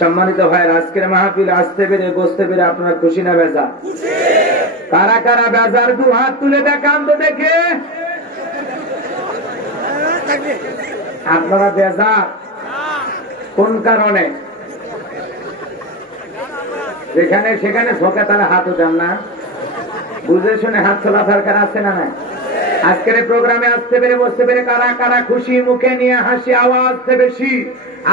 সম্মানিত ভাইয়ের, আজকের মাহফিল আসতে পেরে বসতে পেরে আপনার খুশি না বেজা? কারা কারা বেজার দু হাত তুলে দেখান তো দেখে। আপনারা বেজা কোন কারণে? যেখানে সেখানে ঝোঁকে তারা হাত উঠান না, বুঝে শুনে হাত তোলা দরকার আছে না? না, আজকের প্রোগ্রামে আসতে পেরে বসতে পেরে কারা কারা খুশি, মুখে নিয়ে হাসি আওয়াজ বেশি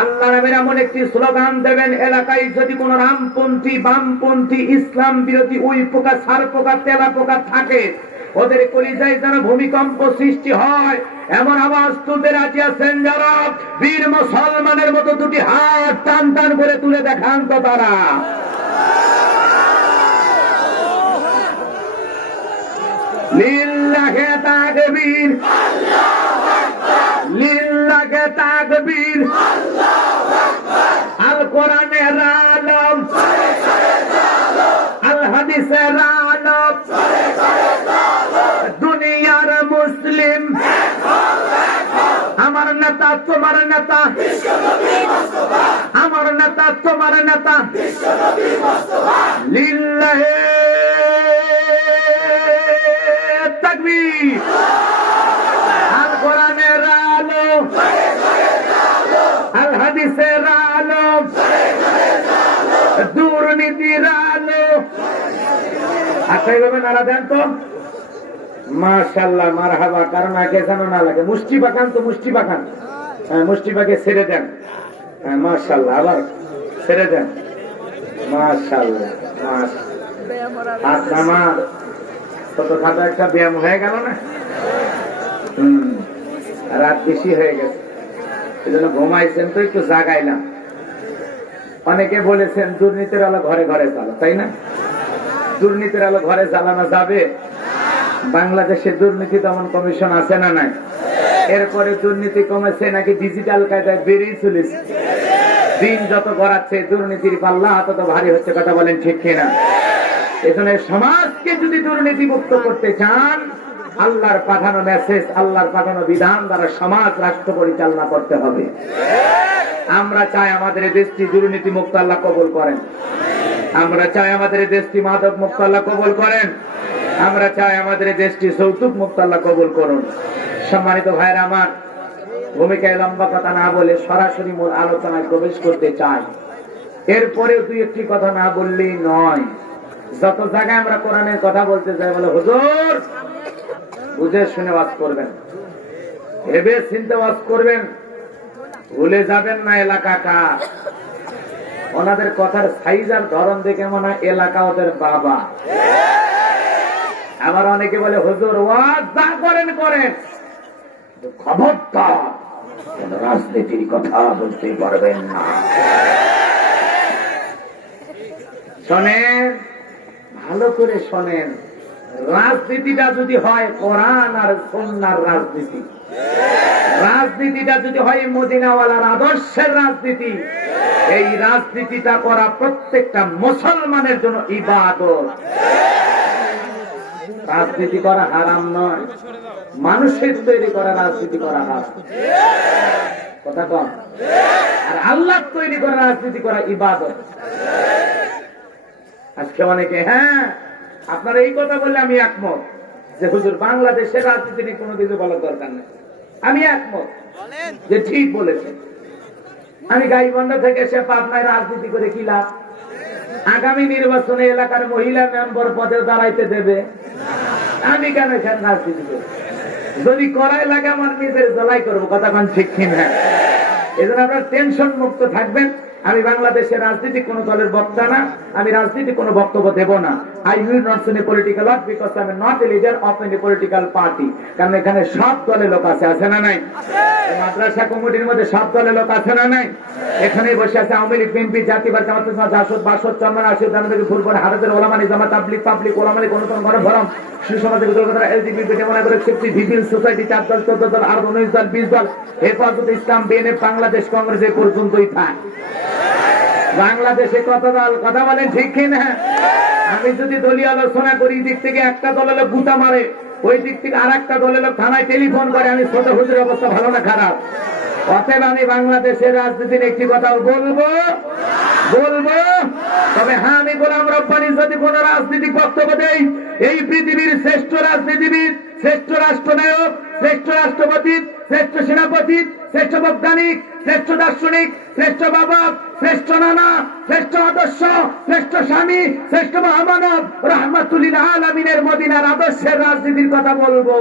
আল্লাহ নামের এমন একটি স্লোগান দেবেন, এলাকায় যদি কোন রামপন্থী, বামপন্থী, ইসলাম বিরোধী উই পোকা, সার পোকা, তেলা পোকা থাকে, ওদের কলিজায় যেন ভূমিকম্প সৃষ্টি হয় এমন আওয়াজ তুলতে রাজি আছেন যারা? বীর মুসলমানের মতো দুটি হাত টান টান করে তুলে দেখান তো তারা। লিল্লাহে তাকবীর, লিল্লাহে তাকবীর। আল কোরআনের আলম, আল হাদিসের আলম, দুনিয়ার মুসলিম। আমার নেতা তোমার নেতা, আমার নেতা তোমার নেতা। লিল্লাহে তাকবীর। আল কোরআনের আলো, আল হাদিসের আলো, দুর্নীতির আলো। আচ্ছা, এইভাবে নারা দেন তো। মাশাআল্লাহ, মারহাবা। কারণ আগে জানো না লাগে, মুষ্টি পাকান তো, মুষ্টি পাকান। মুষ্টি পাকে ছেড়ে দেন। মাশাআল্লাহ, আবার ছেড়ে দেন। মাশাআল্লাহ, হাত নামা। ছোটখাটো একটা ব্যায়াম হয়ে গেল না? রাত বেশি হয়ে গেছে, এজন্য ঘুমাইছেন তো একটু জাগাইলাম। অনেকে বলেছেন দুর্নীতির আলো ঘরে ঘরে জ্বালা, তাই না? দুর্নীতির আলো ঘরে জ্বালানো যাবে? বাংলাদেশে দুর্নীতি দমন কমিশন আছে না নাই? এরপরে দুর্নীতি কমেছে নাকি ডিজিটাল কায়দায় বেরিয়ে চলেছে? দিন যত গড়াচ্ছে দুর্নীতির পাল্লা তত ভারী হচ্ছে। কথা বলেন ঠিক কিনা? এজন্য সমাজকে যদি দুর্নীতি মুক্ত করতে চান, আল্লাহর পাঠানো মেসেজ, আল্লাহর পাঠানো বিধান দ্বারা সমাজ, রাষ্ট্র পরিচালনা করতে হবে। আমরা চাই আমাদের দেশটি দুর্নীতি মুক্ত আল্লাহ কবুল করেন। আমরা চাই আমাদের দেশটি মাদক মুক্ত আল্লাহ কবুল করেন। আমরা চাই আমাদের দেশটি যৌতুক মুক্ত আল্লাহ কবুল করুন। সম্মানিত ভাইরা আমার, ভূমিকায় লম্বা কথা না বলে সরাসরি মূল আলোচনায় প্রবেশ করতে চাই। এরপরে দুই একটি কথা না বললেই নয়। যত জায়গায় আমরা কোরআনের কথা বলতে চাই, বলে হুজুর বুঝে শুনে ওয়াজ করবেন, ভেবে চিন্তে ওয়াজ করবেন, ভুলে যাবেন না এলাকাটা। ওনাদের কথার সাইজ আর ধরন দেখে মনে হয় এলাকা ওদের বাবা। আবার অনেকে বলে হুজুর ওয়াজ যা করেন করেন, খবরদার রাজনীতির কথা বলতে পারবেন না। শোনেন, ভালো করে শোনেন, রাজনীতিটা যদি হয় কোরআন আর সুন্নাহর রাজনীতি, রাজনীতিটা যদি হয় মদিনাওয়ালার আদর্শের রাজনীতি, এই রাজনীতিটা করা প্রত্যেকটা মুসলমানের জন্য ইবাদত। রাজনীতি করা হারাম নয়, মানুষের তৈরি করা রাজনীতি করা হারাম। কথা কম। আর আল্লাহ তৈরি করা রাজনীতি করা ইবাদত। আজকে অনেকে, হ্যাঁ আপনারা এই কথা বললে আমি একমত যে হুজুর বাংলাদেশের রাজনীতি নিয়ে কোনো কিছু বলার দরকার নেই। আমি একমত যে ঠিক বলেছেন। আমি গাইবান্ধা থেকে সে পাবনায় রাজনীতি করে কি লাভ? আগামী নির্বাচনে এলাকার মহিলা মেম্বার পদে দাঁড়াইতে দেবে? আমি কেন এখানে রাজনীতি করি? যদি করাই লাগে আমার নিজের জলাই করবো। কথা কোন ঠিক কিনা? এজন্য আপনারা টেনশন মুক্ত থাকবেন। আমি বাংলাদেশের রাজনীতি কোন দলের বক্তা না, আমি রাজনীতি কোনো বক্তব্য দেব না। I will not say political lot because I am not a leader of any political party. কারণ এখানে সব দলের লোক আছে, আছে না নাই? মাদ্রাসা কমিটির মধ্যে সব দলের লোক আছে না নাই? এখানে বসে আছে আওয়ামী লীগ, বিএনপি, জাতীয়বাদী, জামাত ইসলাম, জাসদ, বাসদ, চরমান, আশিদ, দানাদারি, ফুলপুর, হারাতের, ওলামা, নিজামাত, তাবলিগ, পাবলিক, ওলামা, গণতন্ত্র, গণফোরাম, সুসমাজের বিদ্রোহীরা, এলজিবিটি, ডেমোক্রেটিক শক্তি, সিভিল সোসাইটি, 4 দল, 14 দল, আর 19 দল, 20 দল, হেফাজত ইসলাম, বিএনএফ, বাংলাদেশ কংগ্রেস এ পর্যন্তই থাক। বাংলাদেশে কত দল? কথা বলেন ঠিক কিনা? আমি যদি দলীয় আলোচনা করি, দিক থেকে একটা দলের লোক গুতা মারে, ওই দিক থেকে আর একটা দলের লোক থানায় টেলিফোন করে, আমি ছোট হুজুরের অবস্থা ভালো না খারাপ? অতএব আমি বাংলাদেশের রাজনীতির একটি কথা বলবো, বলবো। তবে হ্যাঁ, আমি গোলাম রব্বানী যদি কোন রাজনৈতিক বক্তব্য দেই, এই পৃথিবীর শ্রেষ্ঠ রাজনীতিবিদ, শ্রেষ্ঠ রাষ্ট্রনায়ক, শ্রেষ্ঠ রাষ্ট্রপতি, শ্রেষ্ঠ সেনাপতি, শ্রেষ্ঠ বৈজ্ঞানিক, শ্রেষ্ঠ দার্শনিক, শ্রেষ্ঠ বাবা, শ্রেষ্ঠ নানা, শ্রেষ্ঠ আদর্শ, শ্রেষ্ঠ স্বামী, শ্রেষ্ঠ মহামানব রাহমাতুল আলামিনের মদিনার আদর্শের রাজনীতির কথা বলবো।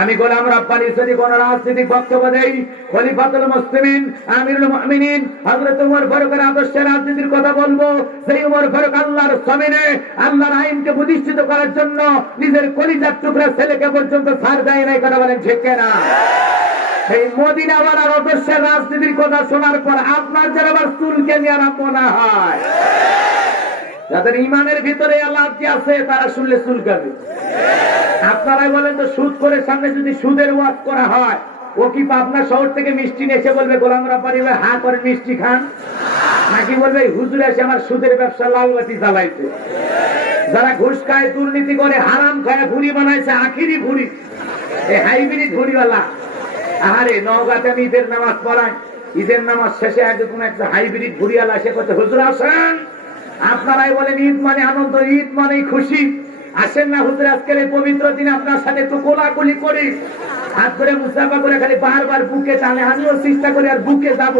আমি গোলাম রব্বানী যদি কোন রাজনৈতিক বক্তব্য দেই, খলিফাতুল মুসলিমিন আমিরুল মুমিনিন হযরত ওমর ফারুকের আদর্শের রাজনীতির কথা বলবো। সেই ওমর ফারুক আল্লাহর জমিনে আল্লাহর আইনকে প্রতিষ্ঠিত করার জন্য নিজের কলিজার টুকরা ছেলেকে পর্যন্ত ছাড় দেয় নাই, কথা বলেন ঠিক কিনা? সেই মদিনাওয়ালার আদর্শের রাজনীতির কথা শোনার পর আপনার যারা আবার চুলকে নিয়ে আরম্ভ না হয়, যাদের ইমানের ভিতরে আল্লাহ আছে তারা শুনলে চুলকাবে। আপনারাই বলেন তো, সুদ করে সামনে যদি সুদের ওয়াজ করা হয়, ও কি পাবনা শহর থেকে মিষ্টি নিয়ে এসে বলবে গোলাম রব্বানী ভাই হা করে মিষ্টি খান? নাকি বলবে হুজুর এসে আমার সুদের ব্যবসা লালবাতি জ্বালাইছে? যারা ঘুষ খায়, দুর্নীতি করে, হারাম খায়, ভুড়ি বানাইছে, আখিরি ভুড়ি, এই হাইব্রিড ভুড়িওয়ালা। আরে নওগাঁতে আমি ঈদের নামাজ পড়াই, ঈদের নামাজ শেষে একদম একটা হাইব্রিড ভুড়িওয়ালা এসে করতে, হুজুর আসেন। আপনারাই বলেন ঈদ মানে আনন্দ, ঈদ মানে খুশি, আসেন না হুজুর আজকের এই পবিত্র দিন আপনার সাথে একটু কোলাকুলি করি, হাত ধরে মুসাফা করে খালি বারবার বুকে টানে, আমিও চেষ্টা করি আর বুকে যাব।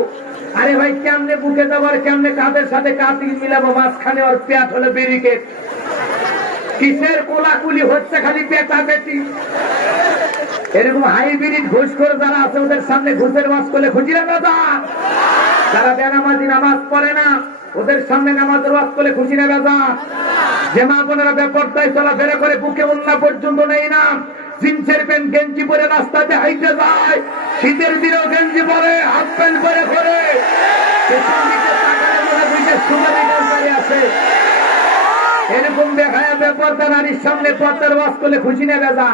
আরে ভাই কেমনে বুকে যাবো আর কেমনে কাঁধের সাথে কাঁধ মিলাবো? মাঝখানে ওর পেট হলো ব্যারিকেড। কিসের কোলাকুলি হচ্ছে? খালি পেটা পেটি। এরকম হাইব্রিড ঘুষ করে যারা আছে ওদের সামনে ঘুষের ওয়াজ করলে খুশি না বেজা? যারা বেনামাজি নামাজ পড়ে না ওদের সামনে নামাজের ওয়াজ করলে খুশি না বেজা? যে মা বোনেরা বেপরদায় চলাফেরা করে, বুকে উন্না পর্যন্ত নেই না, জিন্সের প্যান্ট গেঞ্জি পরে রাস্তাতে হাইটে যায়, শীতের দিনেও গেঞ্জি পরে, হাফ প্যান্ট পরে ঘরে, আছে এরকম দেখায় বেপরদা নারীর সামনে পর্দার ওয়াজ করলে খুশি না বেজা?